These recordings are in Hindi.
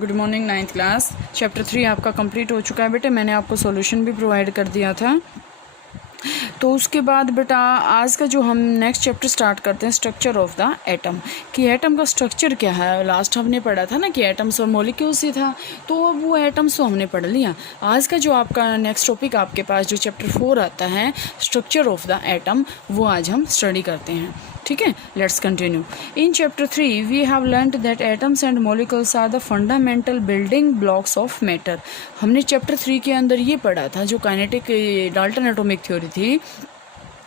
Good morning 9th class. Chapter 3 आपका कंप्लीट हो चुका है बेटे। मैंने आपको सॉल्यूशन भी प्रोवाइड कर दिया था। तो उसके बाद बेटा आज का जो हम नेक्स्ट चैप्टर स्टार्ट करते हैं, स्ट्रक्चर ऑफ द एटम, कि एटम का स्ट्रक्चर क्या है। लास्ट हमने पढ़ा था ना कि एटम्स और मॉलिक्यूल्स ही था, तो अब वो एटम्स तो हमने पढ़ लिया। आज का जो आपका नेक्स्ट टॉपिक आपके पास जो चैप्टर 4 आता है, स्ट्रक्चर ऑफ द एटम, वो आज हम स्टडी करते हैं। ठीक है, let's continue. In chapter 3 we have learned that atoms and molecules are the fundamental building blocks of matter. हमने चैप्टर 3 के अंदर ये पढ़ा था, जो काइनेटिक डाल्टन एटॉमिक थ्योरी थी,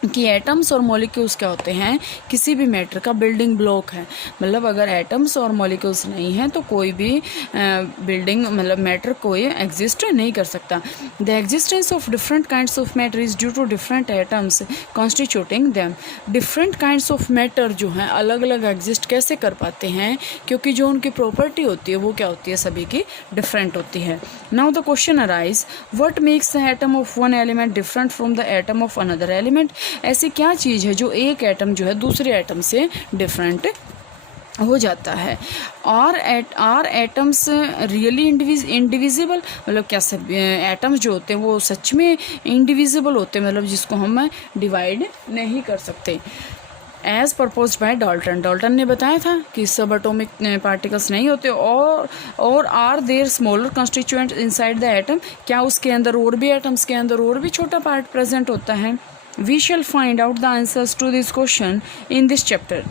कि एटम्स और मॉलिक्यूल्स क्या होते हैं, किसी भी मैटर का बिल्डिंग ब्लॉक है। मतलब अगर एटम्स और मॉलिक्यूल्स नहीं है तो कोई भी बिल्डिंग मतलब मैटर कोई एग्जिस्ट नहीं कर सकता। The existence of different kinds of matter is due to different atoms constituting them. Different kinds of matter जो हैं अलग अलग एग्जिस्ट कैसे कर पाते हैं, क्योंकि जो उनकी प्रॉपर्टी होती है वो क्या होती है, सभी की डिफरेंट होती है। Now the question arise, what makes the atom of one element different from the atom of another element. ऐसी क्या चीज़ है जो एक एटम जो है दूसरे एटम से डिफरेंट हो जाता है। आर एटम्स रियली इंडिविजिबल, मतलब क्या सब एटम्स जो होते हैं वो सच में इंडिविजिबल होते हैं, मतलब जिसको हम डिवाइड नहीं कर सकते। एज प्रपोज बाय डाल्टन ने बताया था कि सब एटॉमिक पार्टिकल्स नहीं होते, और are there smaller constituent inside the atom, क्या उसके अंदर और भी एटम्स के अंदर और भी छोटा पार्ट प्रेजेंट होता है। We shall find out the answers to this question in this chapter.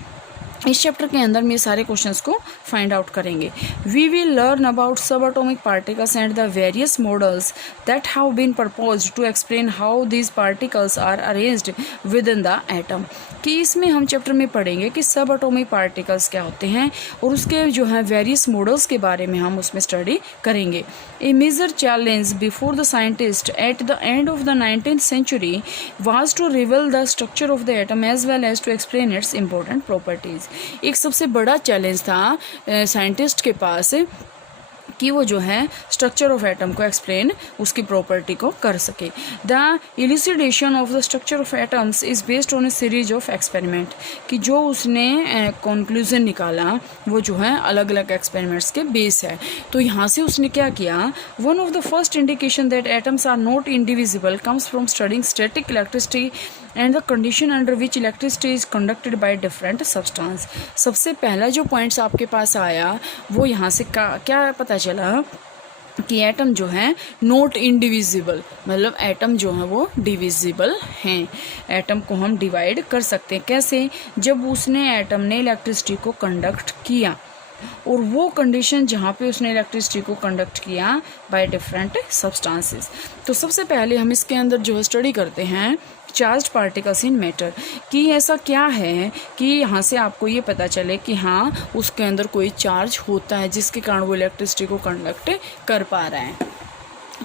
इस चैप्टर के अंदर में सारे क्वेश्चंस को फाइंड आउट करेंगे। We will learn about subatomic particles and the various models that have been proposed to explain how these particles are arranged within the atom. कि इसमें हम चैप्टर में पढ़ेंगे कि सब एटॉमिक पार्टिकल्स क्या होते हैं और उसके जो है वेरियस मॉडल्स के बारे में हम उसमें स्टडी करेंगे। A major challenge before the scientist at the end of the 19th century was to reveal the structure of the atom as well as to explain its important properties। एक सबसे बड़ा चैलेंज था साइंटिस्ट के पास कि वो जो है स्ट्रक्चर ऑफ एटम को एक्सप्लेन, उसकी प्रॉपर्टी को कर सके। The elucidation of the structure of atoms is based on a series of experiment, कि जो उसने कंक्लूजन निकाला वो जो है अलग अलग एक्सपेरिमेंट्स के बेस है। तो यहाँ से उसने क्या किया, one of the first indication that atoms are not indivisible comes from studying static electricity and the condition under which electricity is conducted by different substance. सबसे पहला जो पॉइंट्स आपके पास आया वो यहाँ से क्या पता चला कि एटम जो है नॉट इंडिविजिबल, मतलब एटम जो है वो डिविजिबल हैं। एटम को हम डिवाइड कर सकते हैं। कैसे? जब उसने एटम ने इलेक्ट्रिसिटी को कंडक्ट किया, और वो कंडीशन जहाँ पे उसने इलेक्ट्रिसिटी को कंडक्ट किया बाय डिफरेंट सब्सटेंसेस। तो सबसे पहले हम इसके अंदर जो है स्टडी करते हैं चार्ज्ड पार्टिकल्स इन मैटर, कि ऐसा क्या है कि यहाँ से आपको ये पता चले कि हाँ उसके अंदर कोई चार्ज होता है जिसके कारण वो इलेक्ट्रिसिटी को कंडक्ट कर पा रहा है।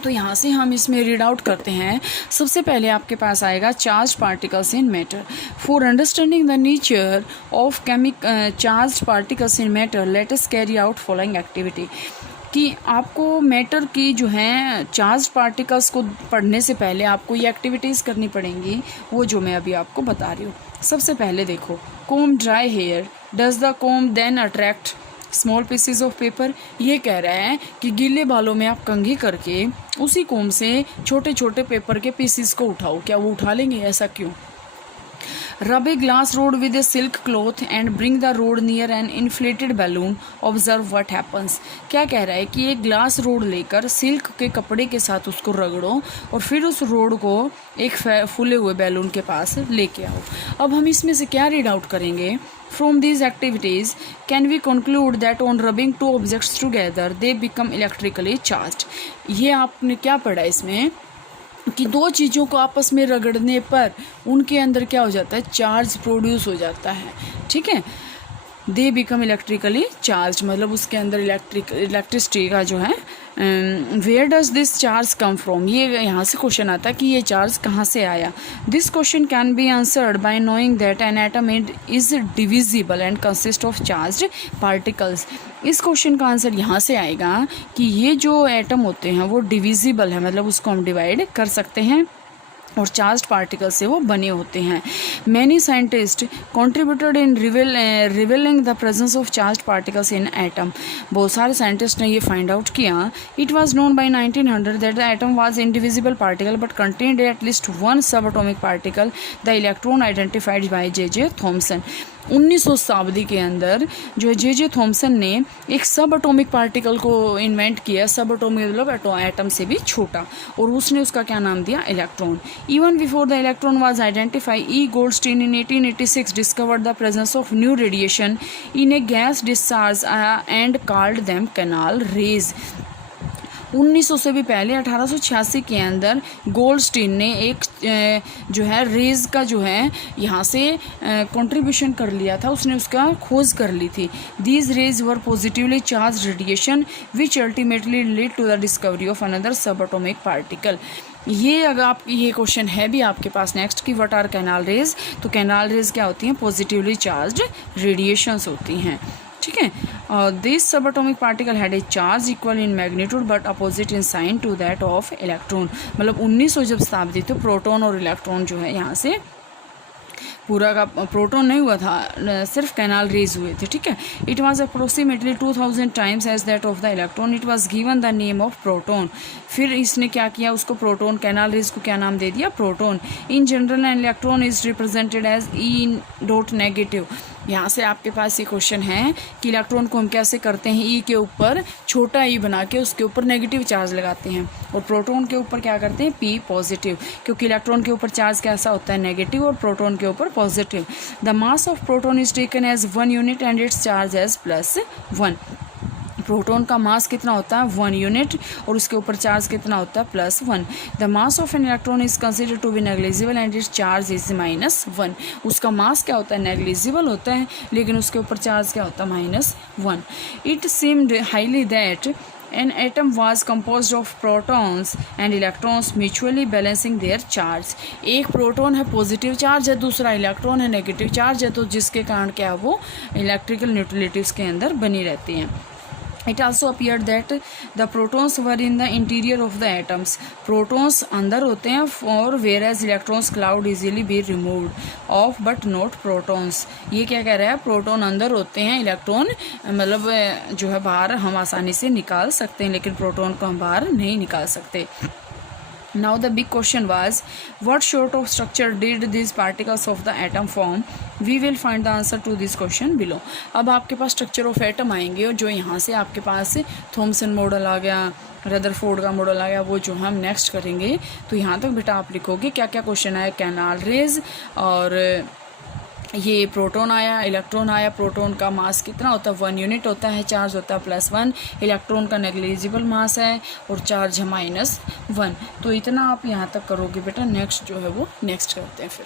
तो यहाँ से हम इसमें रीड आउट करते हैं। सबसे पहले आपके पास आएगा charge particles in matter. For understanding the nature of charge particles in matter let us carry out following activity, कि आपको मैटर की जो है चार्ज पार्टिकल्स को पढ़ने से पहले आपको ये एक्टिविटीज़ करनी पड़ेंगी, वो जो मैं अभी आपको बता रही हूँ। सबसे पहले देखो, comb dry hair, does the comb then attract small pieces of paper. ये कह रहा है कि गीले बालों में आप कंघी करके उसी कोम से छोटे छोटे पेपर के पीसीज को उठाओ, क्या वो उठा लेंगे? ऐसा क्यों? Rub a glass rod with a silk cloth and bring the rod near an inflated balloon, observe what happens. क्या कह रहा है कि एक ग्लास रोड लेकर सिल्क के कपड़े के साथ उसको रगड़ो और फिर उस रोड को एक फूले हुए बैलून के पास लेके आओ। अब हम इसमें से क्या रीड आउट करेंगे? From these activities, can we conclude that on rubbing two objects together, they become electrically charged? ये आपने क्या पढ़ा इसमें कि दो चीज़ों को आपस में रगड़ने पर उनके अंदर क्या हो जाता है, चार्ज प्रोड्यूस हो जाता है। ठीक है, दे बिकम इलेक्ट्रिकली चार्ज, मतलब उसके अंदर इलेक्ट्रिसिटी का जो है where does this charge come from, ये यहाँ से क्वेश्चन आता है कि ये चार्ज कहाँ से आया। This question can be answered bye knowing that an atom is divisible and consist of charged particles. इस क्वेश्चन का आंसर यहाँ से आएगा कि ये जो एटम होते हैं वो डिविजिबल है, मतलब उसको हम डिवाइड कर सकते हैं। और चार्ज पार्टिकल से वो बने होते हैं। Many scientist contributed in revealing the presence of charge particles in atom. बहुत सारे साइंटिस्ट ने ये फाइंड आउट किया। It was known by 1900 that the atom was indivisible particle but contained at least one sub atomic particle, the electron identified by J Thomson. 1900 शताब्दी के अंदर जो है जे थॉमसन ने एक सब एटॉमिक पार्टिकल को इन्वेंट किया। सब एटॉमिक मतलब एटम से भी छोटा, और उसने उसका क्या नाम दिया? Electron. Even before the electron was identify, E Goldstein in 1886 discovered the presence of new radiation in A gas discharge and called them canal raise. 1900 से भी पहले 1886 के अंदर गोल्डस्टीन ने एक जो है रेज का जो है यहाँ से कंट्रीब्यूशन कर लिया था, उसने उसका खोज कर ली थी। These rays were positively charge radiation which ultimately lead to the discovery of another सब एटॉमिक पार्टिकल। ये अगर आप ये क्वेश्चन है भी आपके पास नेक्स्ट की व्हाट आर कैनाल रेज, तो कैनाल रेज क्या होती हैं? पॉजिटिवली चार्ज रेडिएशंस होती हैं। ठीक है, दिस सब atomic particle had a charge equal in magnitude but opposite in sign to that of electron. मतलब 1900 जब शताब्दी तो प्रोटॉन और इलेक्ट्रॉन जो है यहाँ से पूरा का प्रोटॉन नहीं हुआ था, सिर्फ कैनाल रेज हुए थे। ठीक है, it was approximately 2000 times as that of the electron, it was given the name of proton. फिर इसने क्या किया? उसको प्रोटॉन, कैनाल रेज को क्या नाम दे दिया? Proton. In general an electron is represented as e dot negative. यहाँ से आपके पास ये क्वेश्चन है कि इलेक्ट्रॉन को हम कैसे करते हैं? ई के ऊपर छोटा ई बना के उसके ऊपर नेगेटिव चार्ज लगाते हैं, और प्रोटॉन के ऊपर क्या करते हैं? पी पॉजिटिव, क्योंकि इलेक्ट्रॉन के ऊपर चार्ज कैसा होता है? नेगेटिव, और प्रोटॉन के ऊपर positive. The mass of proton is taken as 1 unit and its charge as +1। Proton का मास कितना होता है? 1 यूनिट, और उसके ऊपर चार्ज कितना होता है? +1। The mass of an electron is considered to be negligible and its charge is -1। उसका मास क्या होता है? नेग्लिजिबल होता है, लेकिन उसके ऊपर चार्ज क्या होता है? -1। It seemed highly that an atom was composed of protons and electrons mutually balancing their charge। एक प्रोटॉन है पॉजिटिव चार्ज है, दूसरा इलेक्ट्रॉन है नेगेटिव चार्ज है, तो जिसके कारण क्या है? वो इलेक्ट्रिकल न्यूट्रलिटीज के अंदर बनी रहती हैं। It also appeared that the protons were in the interior of the atoms। protons अंदर होते हैं, और whereas electrons cloud easily be removed of but not protons। ये क्या कह रहा है? प्रोटॉन अंदर होते हैं, इलेक्ट्रॉन मतलब जो है बाहर हम आसानी से निकाल सकते हैं, लेकिन प्रोटॉन को हम बाहर नहीं निकाल सकते। Now the big question was, what sort of structure did these particles of the atom form? We will find the answer to this question below। अब आपके पास स्ट्रक्चर ऑफ एटम आएंगे, और जो यहाँ से आपके पास थॉमसन मॉडल आ गया, रदरफोर्ड का मॉडल आ गया, वो जो हम नेक्स्ट करेंगे। तो यहाँ तक बेटा आप लिखोगे क्या क्या क्वेश्चन आया? कैनाल रेज, और ये प्रोटॉन आया, इलेक्ट्रॉन आया। प्रोटॉन का मास कितना होता है? 1 यूनिट होता है, चार्ज होता है +1। इलेक्ट्रॉन का नेग्लिजिबल मास है, और चार्ज है -1। तो इतना आप यहाँ तक करोगे बेटा। नेक्स्ट जो है वो नेक्स्ट करते हैं फिर।